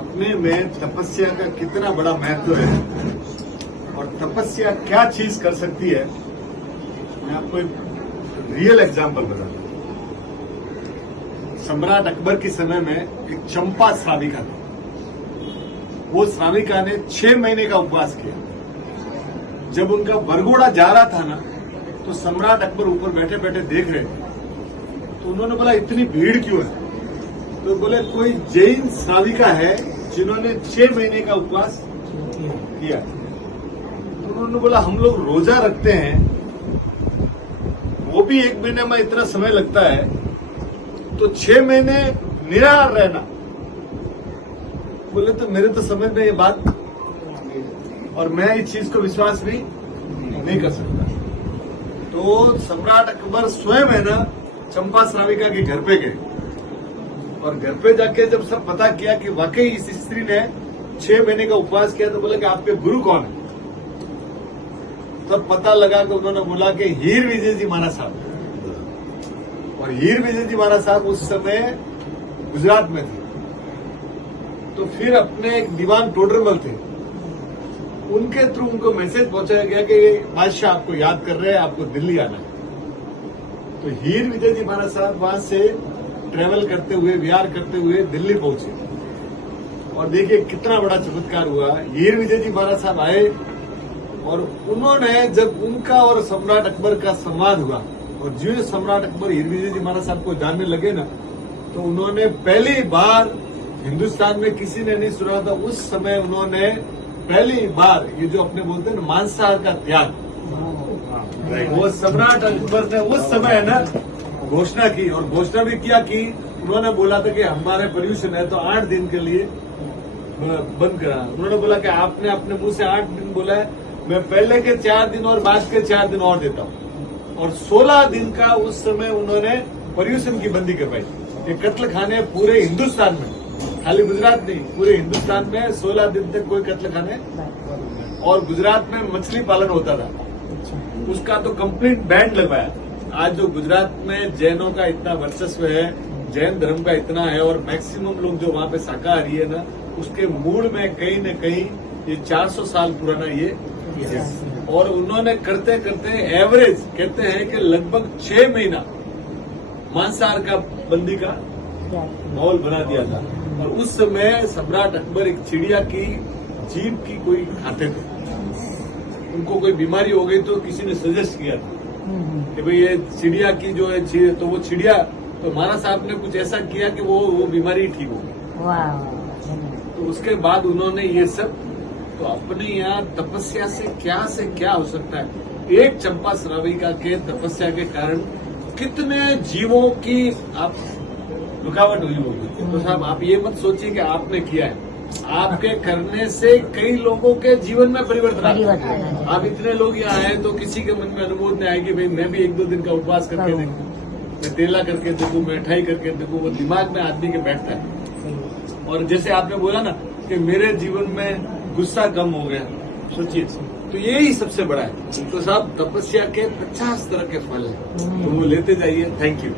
अपने में तपस्या का कितना बड़ा महत्व है और तपस्या क्या चीज कर सकती है। मैं आपको एक रियल एग्जांपल बताता हूं। सम्राट अकबर के समय में एक चंपा श्राविका थी। वो श्राविका ने 6 महीने का उपवास किया। जब उनका वरघोड़ा जा रहा था ना, तो सम्राट अकबर ऊपर बैठे बैठे देख रहे थे। तो उन्होंने बोला इतनी भीड़ क्यों है? तो बोले कोई जैन श्राविका है जिन्होंने 6 महीने का उपवास किया। तो उन्होंने बोला हम लोग रोजा रखते हैं, वो भी 1 महीने में इतना समय लगता है, तो 6 महीने निराहार रहना। बोले तो मेरे तो समझ में ये बात, और मैं इस चीज को विश्वास भी नहीं कर सकता। तो सम्राट अकबर स्वयं है ना चंपा श्राविका के घर पे गए, और घर पे जाके जब सब पता किया कि वाकई इस स्त्री ने 6 महीने का उपवास किया, तो बोला कि आपके गुरु कौन है? तब पता लगा कि उन्होंने बोला कि हीर विजय जी महाराज साहब। और हीर विजय जी महाराज साहब उस समय गुजरात में थे। तो फिर अपने एक दीवान टोडरमल थे, उनके थ्रू उनको मैसेज पहुंचाया गया कि बादशाह आपको याद कर रहे हैं, आपको दिल्ली आना है। तो हीर विजय जी महाराज साहब वहां से ट्रेवल करते हुए, विहार करते हुए दिल्ली पहुंचे। और देखिए कितना बड़ा चमत्कार हुआ। हीर विजय जी महाराज साहब आए, और उन्होंने जब उनका और सम्राट अकबर का संवाद हुआ, और जो सम्राट अकबर हीर विजय जी महाराज साहब को जानने लगे ना, तो उन्होंने पहली बार, हिंदुस्तान में किसी ने नहीं सुना था उस समय, उन्होंने पहली बार ये जो अपने बोलते हैं ना मांसाहार का त्याग, वो सम्राट अकबर ने उस समय है ना घोषणा की। और घोषणा भी किया कि उन्होंने बोला था कि हमारे पर्यूषण है तो 8 दिन के लिए बंद करा। उन्होंने बोला कि आपने अपने मुंह से 8 दिन बोला है, मैं पहले के 4 दिन और बाद के 4 दिन और देता हूं। और 16 दिन का उस समय उन्होंने पर्यूषण की बंदी करवाई। ये कत्ल खाने पूरे हिंदुस्तान में, खाली गुजरात नहीं, पूरे हिंदुस्तान में 16 दिन तक कोई कत्ल खाने। और गुजरात में मछली पालन होता था, उसका तो कंप्लीट बैन लगवाया। आज जो गुजरात में जैनों का इतना वर्चस्व है, जैन धर्म का इतना है, और मैक्सिमम लोग जो वहां पे शाकाहारी है ना, उसके मूल में कहीं न कहीं ये 400 साल पुराना ये। और उन्होंने करते करते एवरेज कहते हैं कि लगभग 6 महीना मांसाहार का बंदी का माहौल बना दिया था। और उस समय सम्राट अकबर एक चिड़िया की जीभ की कोई खाते थे। उनको कोई बीमारी हो गई तो किसी ने सजेस्ट किया था कि भाई ये चिड़िया की जो है, तो वो चिड़िया, तो महाराज साहब ने कुछ ऐसा किया कि वो बीमारी ठीक हो गई। तो उसके बाद उन्होंने ये सब, तो अपने यहाँ तपस्या से क्या हो सकता है। एक चंपा श्राविका के तपस्या के कारण कितने जीवों की आप रुकावट हुई होगी। तो साहब आप ये मत सोचिए कि आपने किया है, आपके करने से कई लोगों के जीवन में परिवर्तन आता है। आप इतने लोग यहाँ आए तो किसी के मन में अनुभूति नहीं आएगी भाई मैं भी 1-2 दिन का उपवास करके देखूं, मैं तेला करके देखूं, मैं मिठाई करके देखूं। वो दिमाग में आदमी के बैठता है। और जैसे आपने बोला ना कि मेरे जीवन में गुस्सा कम हो गया, सोचिए, तो यही सबसे बड़ा है। तो साहब तपस्या के 50 तरह के फल हैं, तो वो लेते जाइए। Thank you.